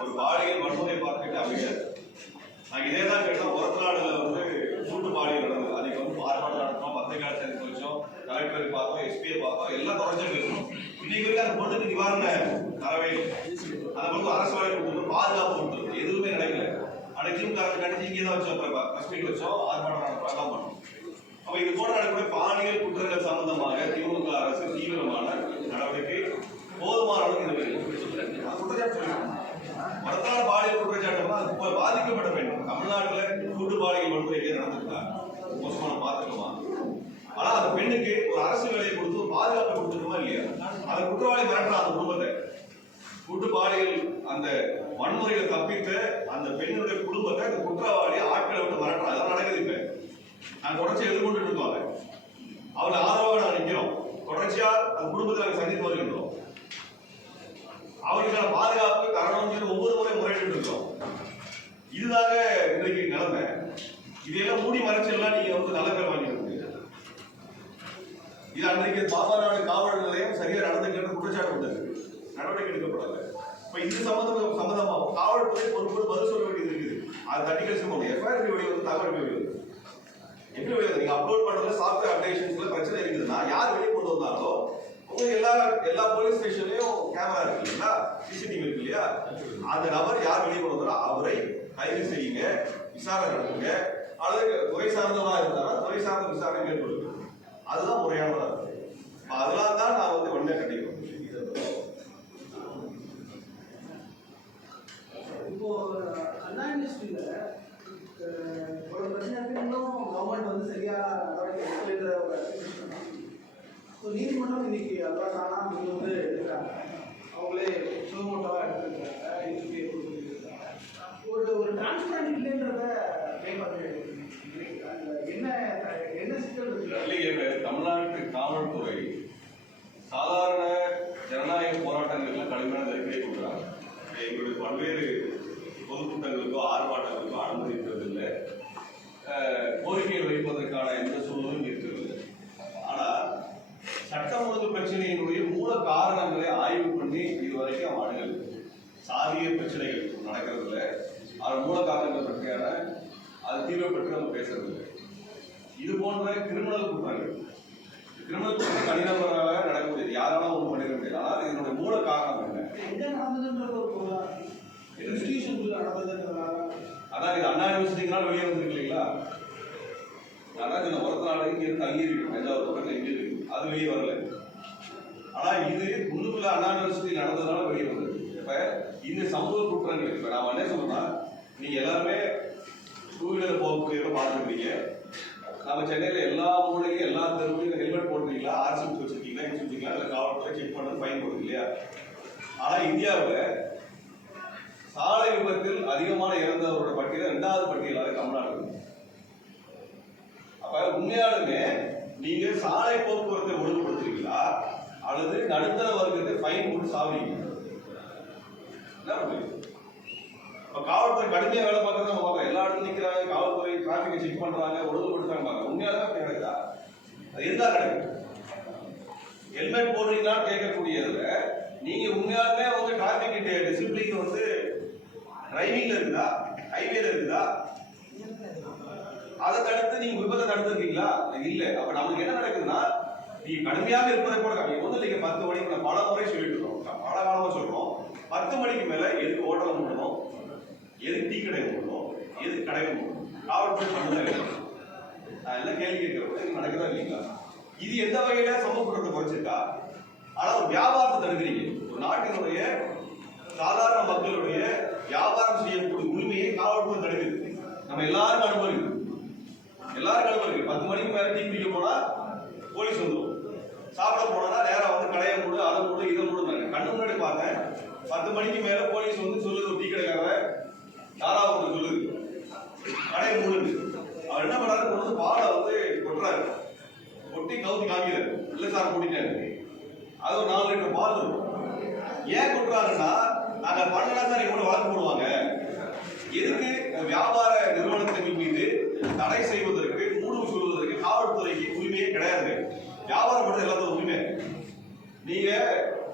ஒரு பாலியல் வன்முறை பார்த்துட்டு அமையாது. நான் இதே தான் கேட்டோம். ஒரத்தநாடுல வந்து கூட்டு பாலியல் நடந்தது. அதுக்கு வந்து ஆர்ப்பாட்டம் நடத்தணும், பத்திரிகை சேர்ந்து வச்சோம், கலெக்டரை பார்த்தோம், எஸ்பியை பார்த்தோம், எல்லாம் தொடர்ந்து பேசணும். இன்னைக்கு வரைக்கும் அந்த பொண்ணுக்கு நிவாரண தரவே இல்லை. அந்த பொண்ணு அரசு வேலை கொடுத்துருக்கோம், பாதுகாப்பு கொடுத்துருக்கு, எதுவுமே நடக்கல. அன்னைக்கு திமுக கண்டிச்சு இங்கே தான் வச்சோம், பிரஸ் மீட் வச்சோம், ஆர்ப்பாட்டம் நடத்தலாம் பண்ணோம். அப்ப இது போல நடக்கக்கூடிய பாலியல் குற்றங்கள் சம்பந்தமாக திமுக அரசு தீவிரமான நடவடிக்கை போதுமான மரத்தான பாலியல் குற்றச்சாட்டு பாதிக்கப்பட வேண்டும். தமிழ்நாட்டில் கூட்டு பாலியல் வன்முறை நடந்திருக்கா, மோசமான பார்த்துக்கோமா? ஆனா அந்த பெண்ணுக்கு ஒரு அரசு வேலையை கொடுத்து பாதுகாப்பை கொடுத்துருக்கோமா இல்லையா? அந்த குற்றவாளி மிரட்டுற அந்த குடும்பத்தை கூட்டு பாலியல் அந்த வன்முறையை தப்பித்த அந்த பெண்ணுடைய குடும்பத்தை அந்த குற்றவாளி ஆட்களை விட்டு மிரட்டுறா. அதெல்லாம் நடக்குது. இப்ப நாங்கள் தொடர்ச்சியாக எதிர்கொண்டு இருக்கோம். அவளை ஆதரவாக நாங்கள் நிற்கிறோம். தொடர்ச்சியா அந்த குடும்பத்தை நாங்கள் சந்தித்து வருகின்றோம். அவர்களுக்கான பாதுகாப்பு தரணும் சொல்லி ஒவ்வொரு முறை முறையிட்டு இருக்கோம். இதுதாங்க இன்றைக்கு நிலைமை. இதையெல்லாம் மூடி மறைச்செல்லாம் நீங்க வந்து நல்ல பேர் வாங்கிடுங்க. இது அன்றைக்கு பாப்பாநாடு காவல் நிலையம் சரியா நடந்துக்கிட்ட குற்றச்சாட்டு வந்தது, நடவடிக்கை எடுக்கப்படல. இப்ப இது சம்பந்தமாக காவல்துறை பொறுப்பு பதில் சொல்ல வேண்டியது இருக்குது. அது தட்டி கழிச்சு போகணும். எஃப்ஐஆர் வெளியே வந்து தகவல் வெளியே எப்படி வெளியே நீங்க அப்லோட் பண்றதுல சாஃப்ட்வேர் அப்டேஷன்ஸ்ல பிரச்சனை இருக்குதுன்னா யார் வெளியே கொண்டு வந்தாலும் எல்லா போலீஸ் ஸ்டேஷன்லயும் கேமரா இருக்கு இல்லையா, சிசிடிவி இருக்கு இல்லையா, அந்த நபர் யார் வெளியே கொண்டு வந்தாலும் அவரை கைது செய்யுங்க, விசாரணை நடத்துங்க. அல்லது துறை சார்ந்தவா இருந்தாலும் துறை சார்ந்த விசாரணை மேற்கொள்ளுங்க. அதுதான் முறையானதா இருக்கு. அதெல்லாம் தான் நான் வந்து ஒன்னே கண்டிப்பேன். இப்போ அண்ணா யூனிவர்சிட்டியில ஒரு பிரச்சனைக்கு இன்னும் கவர்மெண்ட் வந்து சரியா நடவடிக்கை எடுக்கலைன்ற ஒரு நீதிமன்றம் இன்னைக்கு அதான் தானா நீங்க வந்து எடுக்கிறாங்க, அவங்களே சுமோட்டோவா எடுத்துருக்காங்க, இதுக்கு ஒரு டிரான்ஸ்பரண்ட் இல்லைன்றத என்ன சிக்கல் இருக்கு? தமிழ்நாட்டு காவல்துறை சாதாரண ஜனநாயக போராட்டங்களுக்கு கடுமையான நெருக்கடியை கொடுக்குறாங்க. எங்களுடைய பல்வேறு பொதுக்கூட்டங்களுக்கோ ஆர்ப்பாட்டங்களுக்கோ அனுமதிப்பதில்லை, கோரிக்கையை வைப்பதற்கான எந்த சூழலும் இருக்கிறது. ஆனா சட்டம் ஒழுங்கு பிரச்சனையினுடைய மூல காரணங்களை ஆய்வு பண்ணி இதுவரைக்கும் அவன் அணுகல். சாதிய பிரச்சனைகள் நடக்கிறதுல அதன் மூல காரணங்கள் பற்றியான அது தீர்வை பற்றி நம்ம பேசுறது. இது போன்ற கிரிமினல் குற்றங்கள் தனிநபராக நடக்க முடியாது, யாராலும் ஒன்றும் பண்ணிட முடியாது. ஆனால் இதனுடைய மூல காரணம் என்ன? அதான் இது அண்ணா யூனிவர்சிட்டினால வெளியே வந்துருக்கு இல்லைங்களா? அதான் இந்த ஒரத்தநாடு இங்கே தங்கி இருக்கு, தஞ்சாவூர் பக்கத்தில் எங்கே இருக்கு, அது வெளியே வரல. ஆனா இது முன்னுக்குள்ள அண்ணா யூனிவர்சிட்டி நடந்ததுனால வெளியே வந்தது. இப்ப இந்த சமூக குற்றங்கள் இப்ப நான் என்ன சொல்றேன்னா, நீங்க எல்லாருமே டூ வீலர் போக்குவரத்து பார்த்துருக்கீங்க. நம்ம சென்னையில எல்லா மூலையும் எல்லா தெருவுலையும் ஹெல்மெட் போட்டுருக்கீங்களா, ஆர்சி புக் வச்சிருக்கீங்களா, இன்சூரன்ஸ் வச்சிருக்கீங்களா, இல்லை காவல்துறை செக் பண்ணது ஃபைன் போடுது இல்லையா? ஆனா இந்தியாவில் சாலை விபத்தில் அதிகமான இறந்தவரோட பட்டியல் 2வது பட்டியலாக தமிழ்நாடு. அப்ப உண்மையாலுமே நீங்க சாலை போக்குவரத்தை ஒழுங்குபடுத்துறீங்களா அல்லது நடுத்தர வர்க்கத்தை ஃபைன் போட்டு சாவீங்க? காவல்துறை கடுமையா வேலை பார்க்கறது நம்ம பார்க்கறோம். எல்லா இடத்துல நிக்கிறாங்க, காவல்துறை டிராபிக்கை செக் பண்றாங்க, ஒழுங்குபடுத்துறாங்க பார்க்கறோம். உண்மையாலுமே கிடைக்குதா? அது எதுதான் கிடைக்கும்? ஹெல்மெட் போடுறீங்களான்னு கேட்கக்கூடியதுல நீங்க உண்மையாலுமே வந்து டிராபிக் டிசிப்ளின் வந்து டிரைவிங்ல இருக்குதா, ஹைவேல இருக்குதா? அதை தடுத்து நீங்க விபத்தை தடுத்துருக்கீங்களா? இல்ல. அப்ப நமக்கு என்ன நடக்குதுன்னா, நீங்க கடுமையாக இருப்பதை போல வந்து நீங்க 10 மணிக்கு நான் பல முறை சொல்லிட்டு இருக்கோம், பல காலமா சொல்றோம். 10 மணிக்கு மேல எதுக்கு ஹோட்டல் மூடணும், எதுக்கு டீ கடை மூடணும், எதுக்கு கடை மூடணும்? காவல்துறை பண்ணுதான். நான் எல்லாம் கேள்வி கேட்கிறப்ப நடக்குதா இல்லைங்களா? இது எந்த வகையில சமூக குற்றத்தை குறைச்சிருக்கா? ஆனா ஒரு வியாபாரத்தை தடுக்கிறீங்க. ஒரு நாட்டினுடைய சாதாரண மக்களுடைய வியாபாரம் செய்யக்கூடிய உரிமையை காவல்துறை தடுக்குது. நம்ம எல்லாருக்கும் அனுபவிக்குது, எல்லாருக்கும் அனுபவிக்குது. 10 மணிக்கு மேல டீ குடிக்க போனா போலீஸ் வந்துடும், சாப்பிட போனா நேரம் வந்து கடையை மூடு, அதை மூடு, இதை மூடுறாங்க. கண்ணு முன்னாடி பார்த்தேன், 10 மணிக்கு மேல போலீஸ் வந்து சொல்லுது, ஒரு டீ கடைக்கார யாராவது சொல்லுது கடையை மூடுது. அவர் என்ன பண்ணாரு, கொண்டு பாலை வந்து கொட்டுறாரு, கொட்டி கவுத்தி காமிக்கிறாரு. இல்லை சார் கூட்டிட்டாரு, அது ஒரு 4 லிட்டர் பால் இருக்கும். ஏன் கொட்டுறாருன்னா, நாங்க பண்ணலா சார் இவங்க வழக்கு போடுவாங்க. எதுக்கு? வியாபார நிறுவனத்தின் மீது தடை செய்வதற்கு, மூடு சொல்வதற்கு காவல்துறைக்கு உரிமையே கிடையாது. வியாபாரம் பண்றது எல்லாத்தோட உரிமை. நீங்க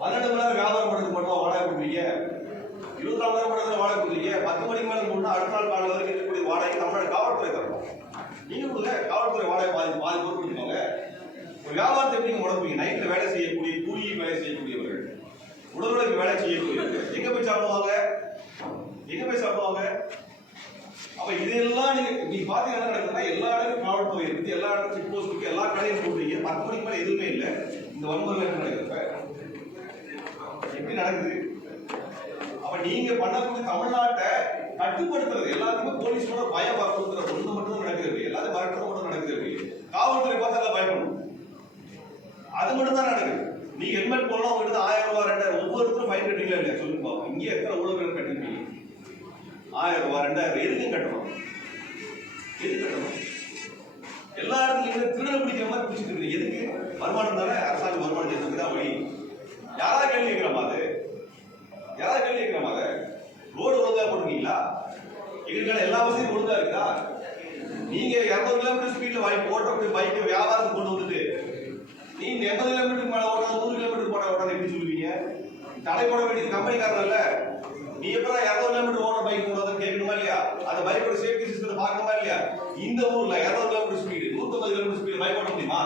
12 மணி நேரம் வியாபாரம் பண்றது மட்டும் வாடகை கொடுப்பீங்க, 24 மணி நேரம் வாடகை கொடுக்குறீங்க. 10 மணிக்கு மேல போனா அடுத்த நாள் காலையில் வரைக்கும் இருக்கக்கூடிய வாடகை தமிழ்நாடு காவல்துறை தரணும். நீங்க கொடுங்க, காவல்துறை வாடகை பாதி பொறுப்பு கொடுத்துக்கோங்க. ஒரு வியாபாரத்தை எப்படி முடக்குவீங்க? நைட்ல வேலை செய்யக்கூடிய கூலி வேலை செய்யக்கூடியவர்கள், உடலுழைப்பு வேலை செய்யக்கூடியவர்கள் எங்க போய் சாப்பிடுவாங்க? எங்க போய் சாப்பிடுவாங்க? அப்ப இதெல்லாம் நீங்க பாத்தீங்கன்னா என்ன நடக்குதுன்னா, எல்லா இடத்துக்கும் காவல்துறை இருக்கு, எல்லா இடத்துக்கும் செக் போஸ்ட் இருக்கு, எல்லா கடையும் போடுறீங்க. 10 மணிக்கு மேல எதுவுமே இல்லை. இந்த வன்முறை என்ன நடக்குது? எப்படி நடக்குது? அப்ப நீங்க பண்ணக்கூடிய தமிழ்நாட்டை கட்டுப்படுத்துறது எல்லாத்துக்குமே போலீஸோட பயம் பார்க்கறது ஒண்ணு மட்டும் தான் நடக்குது. எல்லாத்தையும் மறக்கிறது மட்டும் நடக்குது. காவல்துறை பார்த்தா பயப்படணும், அது மட்டும் தான் நடக்குது. நீங்க ஹெல்மெட் போனா உங்களுக்கு 1000 ரூபாய் 2000 ஒவ்வொருத்தரும் ஃபைன் கட்டுறீங்களா இல்லையா? சொல்லுங்க பாப்போம். இங்கே எத்தனை ஊழல்கள் கட்டிருப்பீங்க? 1000 ரூபாய் 2000 எதுக்கும் கட்டணும்? எது கட்டணும்? எல்லா இடத்துலயும் திருட பிடிக்கிற மாதிரி பிடிச்சிட்டு இருக்கீங்க. எதுக்கு? வருமானம் தானே, அரசாங்கம் வருமானம் சேர்த்துக்கு தான் வழி. யாரா கேள்வி கேட்கிறோமா? அது யாரா கேள்வி கேட்கிறோமா? அதை ரோடு ஒழுங்கா போட்டுருக்கீங்களா? எங்களுக்கான எல்லா வசதியும் ஒழுங்கா இருக்குதா? நீங்க 200 கிலோமீட்டர் ஸ்பீட்ல வாங்கி ஓட்டக்கூடிய பைக்கை வியாபாரத்துக்கு கொண்டு வந்துட்டு நீங்க 80 கிலோமீட்டருக்கு மேல ஓட்டணும், 100 கிலோமீட்டர் போட ஓட்டணும் எப்படி சொல்லுவீங்க? தடை போட வேண்டியது கம்பெனிக்காரன் இல்ல. நீ எப்ப 200 கிலோமீட்டர் ஓடுற பைக் கொண்டு வந்து கேட்கணுமா இல்லையா? அந்த பைக்கோட சேஃப்டி சிஸ்டத்தை பார்க்கணுமா இல்லையா? இந்த ஊர்ல 200 kilometre speed 150 kilometre speed bike ஓட்ட முடியுமா?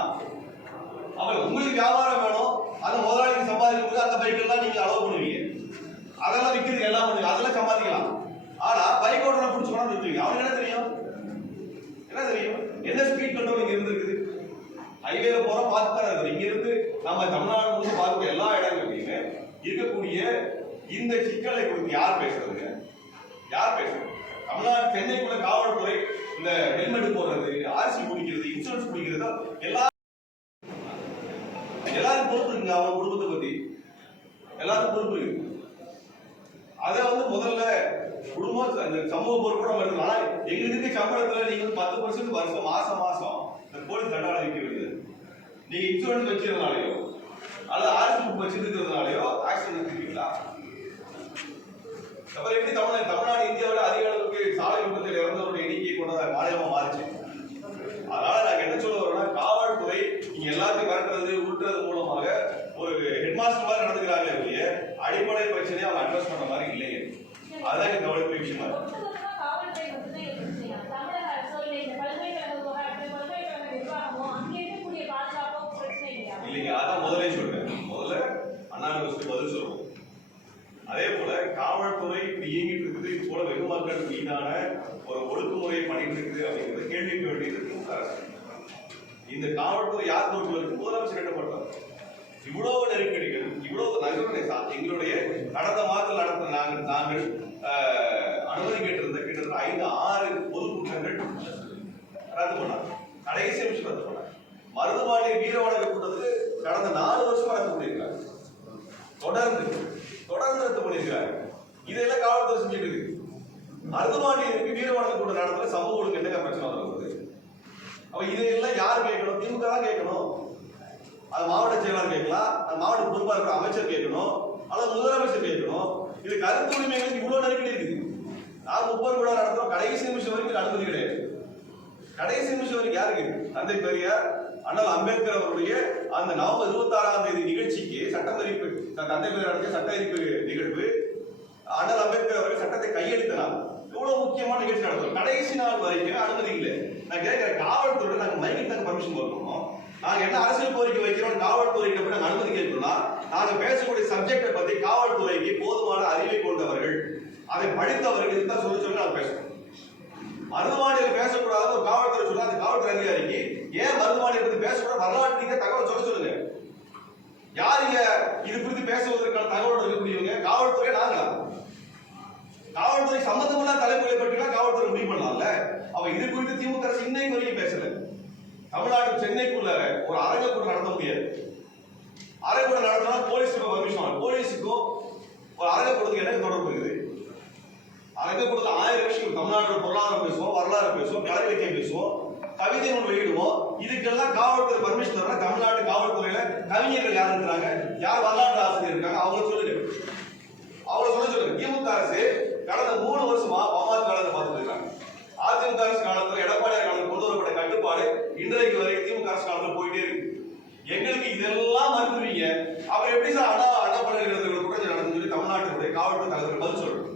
அப்ப உங்களுக்கு வியாபாரம் வேணும், அந்த முதலாளிக்கு சம்பாதிக்கிறது அந்த பைக் எல்லாம் நீங்க அலோவ் பண்ணுவீங்க. அதெல்லாம் விற்கிறது எல்லாம் பண்ணுவீங்க, அதெல்லாம் சம்பாதிக்கலாம். ஆனா பைக் ஓட்டணும் பிடிச்சு கொண்டு நிறுத்துவீங்க. அவனுக்கு என்ன தெரியும்? என்ன தெரியும்? என்ன ஸ்பீட் கண்ட்ரோல் இங்க இருந்திருக்குது? ஹைவேல போற பார்த்து தான் இருக்கு. இங்க இருந்து நம்ம தமிழ்நாடு முழுக்க பார்க்க எல்லா இடங்கள்லயுமே இருக்கக்கூடிய இந்த சிக்கலை குறித்து யார் பேசுறதுங்க? யார் பேசுறது? தமிழ்நாடு சென்னைக்குள்ள காவல்துறை இந்த ஹெல்மெட் போடுறது, ஆர்சி பிடிக்கிறது, இன்சூரன்ஸ் பிடிக்கிறது எல்லாரும் பொறுப்பு இருக்குங்க. அவங்க குடும்பத்தை பத்தி எல்லாரும் பொறுப்பு இருக்கு. அதை முதல்ல குடும்பம் இந்த சமூக பொறுப்போட எடுத்துக்கலாம். ஆனா எங்களுக்கு இருக்க சம்பளத்துல நீங்க 10% வருஷம் மாசம் இந்த போலீஸ் தண்டாளை வைக்க வேண்டியது. நீங்க இன்சூரன்ஸ் வச்சிருந்தாலையோ அல்லது ஆர்சி புக் வச்சிருக்கிறதுனாலயோ ஆக்சிடென்ட் எடுத்துக்கீங்களா? அப்புறம் எப்படி தமிழ்நாடு இந்தியாவோட அதிக அளவுக்கு சாலை விபத்தில் இறந்தவருடைய எண்ணிக்கை கொண்ட மாநிலமா மாறிச்சு? அதனால நாங்க என்ன சொல்ல வரோம்னா, காவல்துறை நீங்க எல்லாத்தையும் மிரட்டுறது ஊட்டுறது மூலமாக ஒரு ஹெட்மாஸ்டர் மாதிரி நடந்துக்கிறாங்க இல்லையே, அடிப்படை பிரச்சனையை அவங்க அட்ரஸ் பண்ண மாதிரி இல்லைங்க. அதுதான் எனக்கு கவலைக்குரிய விஷயமா இருக்கு. இல்லைங்க, அதான் முதலே சொல்றேன். முதல்ல அண்ணா யூனிவர்சிட்டி பதில் சொல்றோம். அதே போல காவல்துறை இப்படி இயங்கிட்டு இருக்குது, இது போல வெகு மக்கள் மீதான ஒரு ஒடுக்குமுறையை பண்ணிட்டு இருக்குது அப்படிங்கிறது கேள்விக்க வேண்டியது திமுக அரசு. இந்த காவல்துறை யார் பொறுப்பு இருக்கு? முதலமைச்சர் கட்டப்பட்டார். இவ்வளவு நெருக்கடிகள், இவ்வளவு நகரம் எங்களுடைய கடந்த மாதத்தில் நடத்த நாங்கள் அனுமதி கேட்டிருந்த கிட்டத்தட்ட 5-6 பொதுக்கூட்டங்கள் ரத்து பண்ணாங்க. கடைசி நிமிஷம் ரத்து பண்ணாங்க. மருதுபாண்டிய வீரவணக்க கூட்டத்துக்கு கடந்த 4 வருஷமா ரத்து பண்ணியிருக்காங்க. தொடர்ந்து ரத்து பண்ணியிருக்காங்க. இதெல்லாம் காவல்துறை செஞ்சுட்டு இருக்கு. மருதுபாண்டியருக்கு வீரவணக்க கூட்டம் நடத்துல சமூக ஒழுங்கு என்னங்க பிரச்சனை வருது? அப்ப இதையெல்லாம் யார் கேட்கணும்? திமுக தான் கேட்கணும். அது மாவட்ட செயலாளர் கேட்கலாம், அது மாவட்ட பொறுப்பா இருக்கிற அமைச்சர் கேட்கணும், அல்லது முதலமைச்சர் கேட்கணும். இது கருத்து உரிமைகளுக்கு இவ்வளவு நெருக்கடி இருக்குது. நான் 30 விழா நடத்துறோம், கடைசி நிமிஷம் வரைக்கும் அனுமதி கிடையாது. கடைசி நிமிஷம் வரைக்கும் யாருக்கு? தந்தை பெரியார் அண்ணல் அம்பேத்கர் அவருடைய அந்த நவம்பர் 26ஆம் தேதி நிகழ்ச்சிக்கு சட்டமறிப்பு, தந்தை பெரியார் நடத்திய சட்ட எரிப்பு நிகழ்வு, அண்ணல் அம்பேத்கர் அவர்கள் சட்டத்தை கையெழுத்தினார். இவ்வளவு முக்கியமான நிகழ்ச்சி நடத்துறோம், கடைசி நாள் வரைக்கும் அனுமதி இல்லை. நான் கேட்கிறேன், காவல்துறை நாங்க மைக்கு நாங்க பர்மிஷன் கொடுக்கணும். நாங்க என்ன அரசியல் கோரிக்கை வைக்கிறோம், காவல்துறைக்கு போய் நாங்க அனுமதி கேட்கணும்னா, நாங்க பேசக்கூடிய சப்ஜெக்டை பத்தி காவல்துறைக்கு போதுமான அறிவை கொண்டவர்கள், அதை படித்தவர்கள் இதுதான் சொல்லி நாங்க பேசணும். மருதுபாண்டியர் பேசக்கூடாது ஒரு காவல்துறை சொல்ல, அந்த காவல்துறை அதிகாரிக்கு ஏன் மருதுபாண்டியர் பத்தி பேசக்கூடாது வரலாற்று தகவல் சொல்லுங்க. யார் இங்க இது குறித்து பேசுவதற்கான தகவலோடு இருக்கக்கூடியவங்க? காவல்துறை நாங்களா? காவல்துறை சம்பந்தமான தலைப்புகளை பற்றினா காவல்துறை முடிவு பண்ணலாம்ல. அவ இது குறித்து திமுக அரசு இன்னைக்கு வரைக்கும் பேசல. தமிழ்நாடு சென்னைக்குள்ள ஒரு அரங்கக்கூடம் நடத்த முடியாது. அரங்கக்கூடம் நடத்தினா போலீஸுக்கு பர்மிஷன். போலீஸுக்கும் ஒரு அரங்கக்கூடத்துக்கு என்ன தொடர்பு இருக்குது? அரங்கக்கூடத்துல 1000 விஷயம், தமிழ்நாடு பொருளாதாரம் பேசுவோம், வரலாறு பேசுவோம், கலை இலக்கியம் பேசுவோம், கவிதை நூல் வெளியிடுவோம். இதுக்கெல்லாம் காவல்துறை பர்மிஷன் தரணும். தமிழ்நாடு காவல்துறையில கவிஞர்கள் யார் இருக்கிறாங்க, யார் வரலாற்று ஆசிரியர் இருக்காங்க, அவங்க சொல்லுங்க. அவங்க சொல்லுங்க. திமுக அரசு கடந்த 3 வருஷமா பமாத் காலத்தை பார்த்துட்டு இருக்காங்க. அதிமுக அரசு காலத்துல எடப்பாடியார் காலத்தில் கொண்டு வரப்பட்ட கட்டுப்பாடு இன்றைக்கு வரை திமுக அரசு காலத்துல போயிட்டே இருக்கு. எங்களுக்கு இதெல்லாம் மறுத்துவீங்க, அப்புறம் எப்படி சார் அண்ணா பல்கலைக்கழகத்தில் கூட நடந்து சொல்லி தமிழ்நாட்டுடைய காவல்துறை தலைவர் பதில் சொல்றோம்.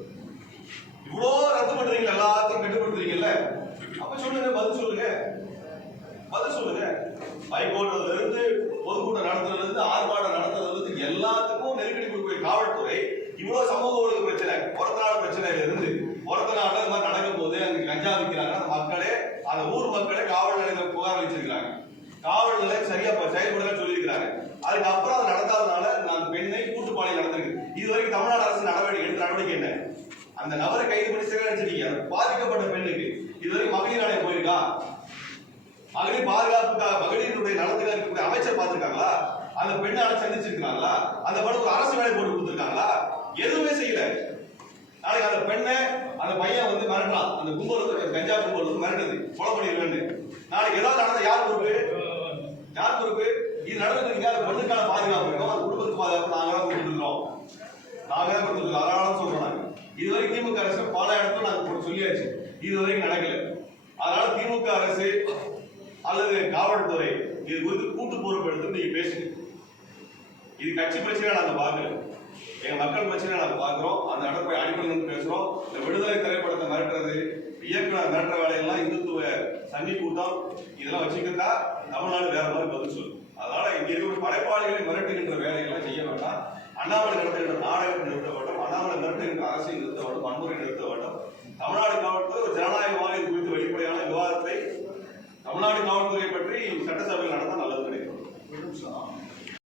ஹைகோர்ட்ல இருந்து பொதுக்கூட்டம் நடத்துறதுல இருந்து ஆர்ப்பாட்டம் நடத்துறதுல இருந்து எல்லாத்துக்கும் நெருக்கடி கொடுக்கக்கூடிய காவல்துறை இவ்வளவு சமூக ஒழுங்கு பிரச்சனை ஒருத்தநாள் பிரச்சனையில இருந்து ஒருத்தநாள் இந்த மாதிரி நடக்கும் போது அங்க கஞ்சா விற்கிறாங்க மக்களே அந்த ஊர் மக்களே காவல் நிலையத்தில் புகார் அளிச்சிருக்கிறாங்க. காவல் நிலையம் சரியா செயல்படல சொல்லியிருக்கிறாங்க. அதுக்கப்புறம் அதை நடத்தாதனால அந்த பெண்ணை கூட்டுப்பாளையம் நடந்திருக்கு. இதுவரைக்கும் தமிழ்நாடு அரசு நடவடிக்கை என்ன? அந்த நபரை கைது பண்ணி சிறை அடைச்சிட்டீங்க. பாதிக்கப்பட்ட பெண்ணுக்கு இதுவரைக்கும் மகளிர் ஆணையம் போயிருக்கா? மகளிர் பாதுகாப்புக்காக மகளிருடைய நலத்துக்காக இருக்கக்கூடிய அமைச்சர் பார்த்திருக்காங்களா? அந்த பெண்ணை சந்திச்சிருக்காங்களா? அந்த பெண்ணுக்கு ஒரு அரசு வேலை போட்டு கொடுத்துருக்காங்களா? எதுவுமே செய்யல. நாளைக்கு அந்த பெண்ணை அந்த பையன் வந்து மிரட்டலாம். அந்த கும்பல் வந்து கஞ்சா கும்பல் வந்து மிரட்டுது கொலை பண்ணிடுவேன்னு. நாளைக்கு ஏதாவது நடந்தா யார் பொறுப்பு? யார் பொறுப்பு? இது நடந்துருக்கீங்க. அந்த பெண்ணுக்கான பாதுகாப்பு இருக்கும், அந்த குடும்பத்துக்கு பாதுகாப்பு நாங்க தான் கொடுத்துருக்கோம். அதனால சொல்றோம். நாங்க இதுவரைக்கும் திமுக அரசு பல இடத்துல நாங்க சொல்லியாச்சு, இதுவரைக்கும் நடக்கல. அதனால திமுக அரசு அல்லது காவல்துறை இது குறித்து கூட்டு பொறுப்பு எடுத்து நீங்க பேசுங்க. இது கட்சி பிரச்சனை நாங்க பார்க்கல, எங்க மக்கள் பிரச்சனை நாங்க பார்க்கிறோம். அந்த இடத்துல அடிப்படையில் பேசுறோம். இந்த விடுதலை திரைப்படத்தை மிரட்டுறது, இயக்குனர் மிரட்டுற வேலையெல்லாம் இந்துத்துவ சன்னி கூட்டம் இதெல்லாம் வச்சுக்கிட்டா தமிழ்நாடு வேற மாதிரி பதில் சொல்லும். அதனால இங்க இருக்கிற படைப்பாளிகளை மிரட்டுகின்ற வேலைகள்லாம் செய்ய வேண்டாம். அண்ணாமலை நடத்துகின்ற நாடகம் நிறுத்த வேண்டும், அண்ணாமலை மிரட்டுகின்ற அரசியல் நிறுத்த வேண்டும், வன்முறை நிறுத்த வேண்டும். தமிழ்நாடு காவல்துறை ஒரு ஜனநாயகமாக இது குறித்து வெளிப்படையான விவாதத்தை தமிழ்நாடு காவல்துறையை பற்றி சட்டசபையில்